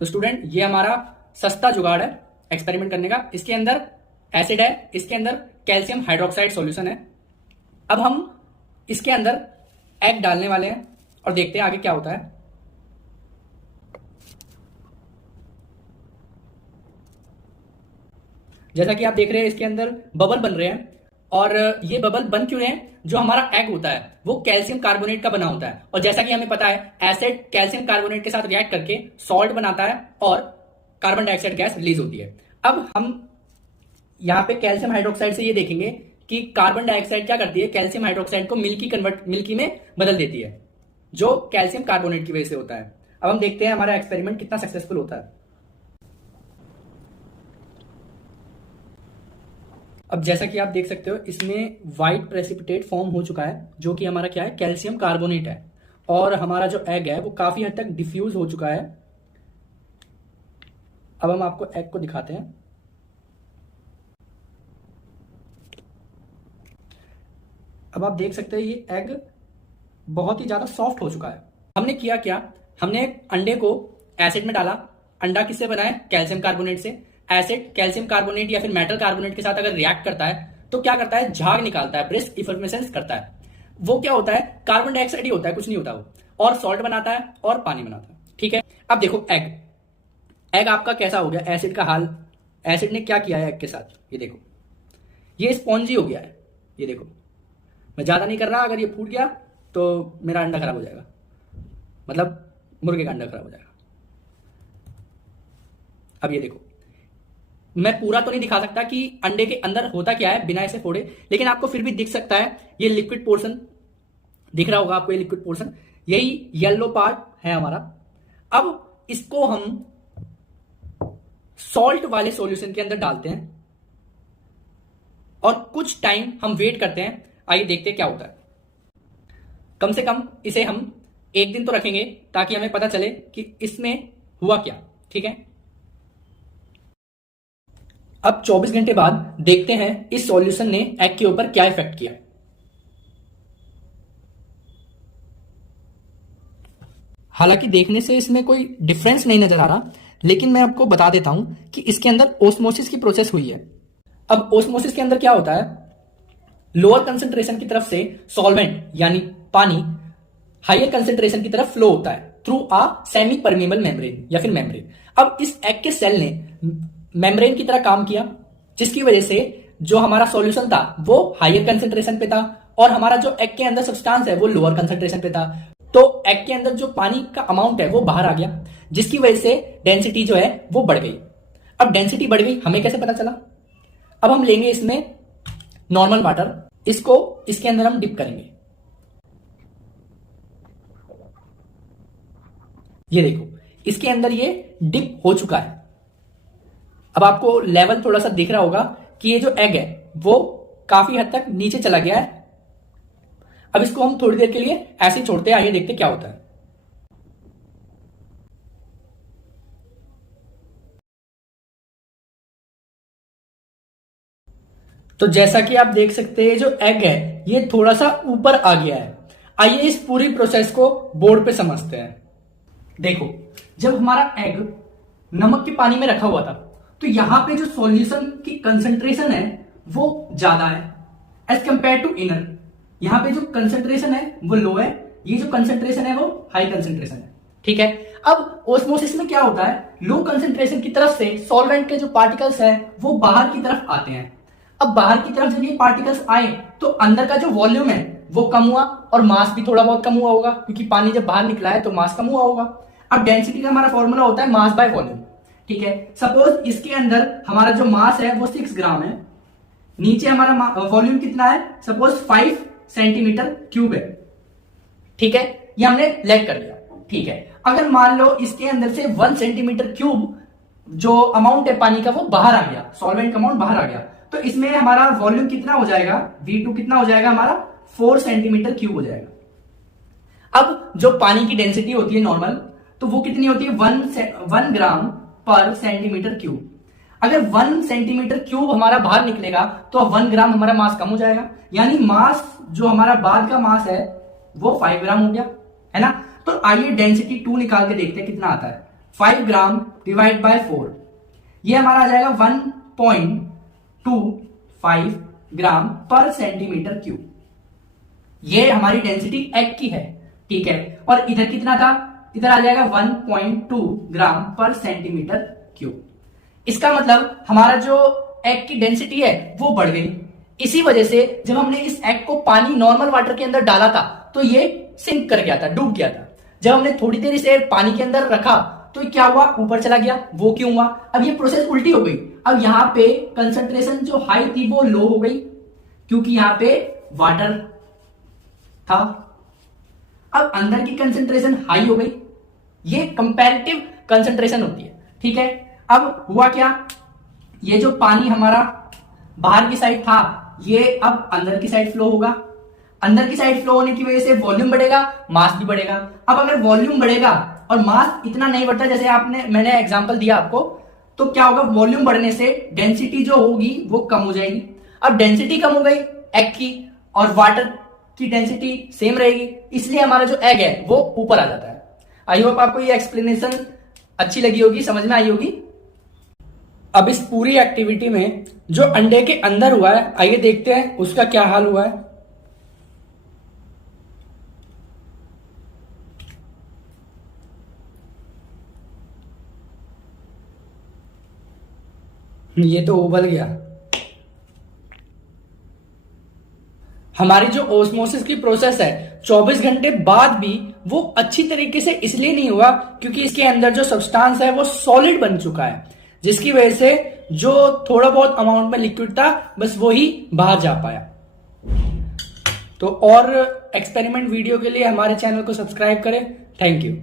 तो स्टूडेंट ये हमारा सस्ता जुगाड़ है एक्सपेरिमेंट करने का। इसके अंदर एसिड है, इसके अंदर कैल्शियम हाइड्रोक्साइड सॉल्यूशन है। अब हम इसके अंदर एग डालने वाले हैं और देखते हैं आगे क्या होता है। जैसा कि आप देख रहे हैं इसके अंदर बबल बन रहे हैं, और ये बबल बन क्यों रहे हैं? जो हमारा एग होता है वो कैल्शियम कार्बोनेट का बना होता है, और जैसा कि हमें पता है एसिड कैल्शियम कार्बोनेट के साथ रिएक्ट करके सॉल्ट बनाता है और कार्बन डाइऑक्साइड गैस रिलीज होती है। अब हम यहाँ पे कैल्शियम हाइड्रोक्साइड से ये देखेंगे कि कार्बन डाइऑक्साइड क्या करती है, कैल्शियम हाइड्रोक्साइड को मिल्की में बदल देती है, जो कैल्शियम कार्बोनेट की वजह से होता है। अब हम देखते हैं हमारा एक्सपेरिमेंट कितना सक्सेसफुल होता है। अब जैसा कि आप देख सकते हो इसमें व्हाइट प्रेसिपिटेट फॉर्म हो चुका है, जो कि हमारा क्या है, कैल्शियम कार्बोनेट है, और हमारा जो एग है वो काफी हद तक डिफ्यूज हो चुका है। अब हम आपको एग को दिखाते हैं। अब आप देख सकते हैं ये एग बहुत ही ज्यादा सॉफ्ट हो चुका है। हमने किया क्या, हमने अंडे को एसिड में डाला। अंडा किससे बना है? कैल्शियम कार्बोनेट से। एसिड कैल्शियम कार्बोनेट या फिर मेटल कार्बोनेट के साथ अगर रिएक्ट करता है तो क्या करता है, झाग निकालता है, ब्रिस्क इफर्मेसेंस करता है। वो क्या होता है, कार्बन डाइऑक्साइड ही होता है, कुछ नहीं होता वो, और सॉल्ट बनाता है और पानी बनाता है। ठीक है, अब देखो एग आपका कैसा हो गया, एसिड का हाल। एसिड ने क्या किया है एग के साथ, ये देखो ये स्पॉन्जी हो गया है। ये देखो मैं ज्यादा नहीं कर रहा, अगर ये फूट गया तो मेरा अंडा खराब हो जाएगा, मतलब मुर्गे का अंडा खराब हो जाएगा। अब ये देखो मैं पूरा तो नहीं दिखा सकता कि अंडे के अंदर होता क्या है बिना ऐसे फोड़े, लेकिन आपको फिर भी दिख सकता है। ये लिक्विड पोर्शन दिख रहा होगा आपको, ये लिक्विड पोर्शन, यही येलो पार्ट है हमारा। अब इसको हम सॉल्ट वाले सॉल्यूशन के अंदर डालते हैं और कुछ टाइम हम वेट करते हैं। आइए देखते हैं क्या होता है। कम से कम इसे हम 1 दिन तो रखेंगे ताकि हमें पता चले कि इसमें हुआ क्या। ठीक है, अब 24 घंटे बाद देखते हैं इस सॉल्यूशन ने एग के ऊपर क्या इफेक्ट किया। हालांकि देखने से इसमें कोई डिफरेंस नहीं नजर आ रहा, लेकिन मैं आपको बता देता हूं कि इसके अंदर ओस्मोसिस की प्रोसेस हुई है। अब ओस्मोसिस के अंदर क्या होता है, लोअर कंसंट्रेशन की तरफ से सॉल्वेंट यानी पानी हायर कंसंट्रेशन की तरफ फ्लो होता है through a semi permeable membrane या फिर मेम्ब्रेन। अब इस एग के सेल ने मेम्ब्रेन की तरह काम किया, जिसकी वजह से जो हमारा सॉल्यूशन था वो हायर कंसंट्रेशन पे था और हमारा जो एग के अंदर सब्सटेंस है वो लोअर कंसंट्रेशन पे था। तो एग के अंदर जो पानी का अमाउंट है वो बाहर आ गया, जिसकी वजह से डेंसिटी जो है वो बढ़ गई। अब डेंसिटी बढ़ गई, हमें कैसे पता चला? अब हम लेंगे इसमें नॉर्मल वाटर, इसको इसके अंदर हम डिप करेंगे। ये देखो इसके अंदर ये डिप हो चुका है। अब आपको लेवल थोड़ा सा दिख रहा होगा कि ये जो एग है वो काफी हद तक नीचे चला गया है। अब इसको हम थोड़ी देर के लिए ऐसे ही छोड़ते हैं, आइए देखते क्या होता है। तो जैसा कि आप देख सकते हैं जो एग है ये थोड़ा सा ऊपर आ गया है। आइए इस पूरी प्रोसेस को बोर्ड पे समझते हैं। देखो जब हमारा एग नमक के पानी में रखा हुआ था तो यहां पे जो सॉल्यूशन की कंसंट्रेशन है वो ज्यादा है एज कंपेयर टू इनर। यहां पे जो कंसंट्रेशन है वो लो है, ये जो कंसंट्रेशन है वो हाई कंसंट्रेशन है। ठीक है, अब ओस्मोसिस में क्या होता है, लो कंसंट्रेशन की तरफ से सॉल्वेंट के जो पार्टिकल्स है वो बाहर की तरफ आते हैं। अब बाहर की तरफ जब ये पार्टिकल्स आए तो अंदर का जो वॉल्यूम है वो कम हुआ और मास भी थोड़ा बहुत कम हुआ होगा, क्योंकि पानी जब बाहर निकला है तो मास कम हुआ होगा। अब डेंसिटी का हमारा फॉर्मूला होता है मास बाय वॉल्यूम। ठीक है, सपोज इसके अंदर हमारा जो मास है वो 6 ग्राम है, नीचे हमारा वॉल्यूम कितना है, सपोज 5 सेंटीमीटर क्यूब है। ठीक है, ये हमने लेट कर दिया। ठीक है, अगर मान लो इसके अंदर से 1 सेंटीमीटर क्यूब जो अमाउंट है पानी का वो बाहर आ गया, सॉल्वेंट का अमाउंट बाहर आ गया, तो इसमें हमारा वॉल्यूम कितना हो जाएगा, V2 कितना हो जाएगा हमारा 4 सेंटीमीटर क्यूब हो जाएगा। अब जो पानी की डेंसिटी होती है नॉर्मल, तो वो कितनी होती है 1 ग्राम पर सेंटीमीटर क्यूब। अगर 1 सेंटीमीटर क्यूब हमारा बाहर निकलेगा तो 1 ग्राम हमारा मास कम हो जाएगा, यानी मास जो हमारा बाद का मास है वो 5 ग्राम हो गया, है ना। तो आइए डेंसिटी 2 निकाल के देखते हैं कितना आता है। 5 ग्राम डिवाइड बाय 4, ये हमारा आ जाएगा 1.25 ग्राम पर सेंटीमीटर क्यूब। ये हमारी डेंसिटी एग की है, ठीक है। और इधर कितना था, इधर आ जाएगा 1.2 ग्राम पर सेंटीमीटर क्यूब। इसका मतलब हमारा जो एग की डेंसिटी है वो बढ़ गई। इसी वजह से जब हमने इस एग को पानी नॉर्मल वाटर के अंदर डाला था तो ये सिंक कर गया था, डूब गया था। जब हमने थोड़ी देर इसे पानी के अंदर रखा तो क्या हुआ, ऊपर चला गया। वो क्यों हुआ, अब ये प्रोसेस उल्टी हो गई। अब यहां पे कंसंट्रेशन जो हाई थी वो लो हो गई, क्योंकि यहां पे वाटर था। अब अंदर की कंसंट्रेशन हाई हो गई। ये कंपैरेटिव कंसंट्रेशन होती है, ठीक है। अब हुआ क्या, ये जो पानी हमारा बाहर की साइड था ये अब अंदर की साइड फ्लो होगा। अंदर की साइड फ्लो होने की वजह से वॉल्यूम बढ़ेगा, मास भी बढ़ेगा। अब अगर वॉल्यूम बढ़ेगा और मास इतना नहीं बढ़ता, जैसे मैंने एग्जांपल दिया आपको, तो क्या होगा, वॉल्यूम बढ़ने से डेंसिटी जो होगी वो कम हो जाएगी। अब डेंसिटी कम हो गई एग की और वाटर की डेंसिटी सेम रहेगी, इसलिए हमारा जो एग है वो ऊपर आ जाता है। आई होप आपको ये एक्सप्लेनेशन अच्छी लगी होगी, समझ में आई होगी। अब इस पूरी एक्टिविटी में जो अंडे के अंदर हुआ है, आइए देखते हैं उसका क्या हाल हुआ है। ये तो उबल गया। हमारी जो ओस्मोसिस की प्रोसेस है 24 घंटे बाद भी वो अच्छी तरीके से इसलिए नहीं हुआ क्योंकि इसके अंदर जो सब्सटेंस है वो सॉलिड बन चुका है, जिसकी वजह से जो थोड़ा बहुत अमाउंट में लिक्विड था बस वो ही बाहर जा पाया। तो और एक्सपेरिमेंट वीडियो के लिए हमारे चैनल को सब्सक्राइब करें। Thank you.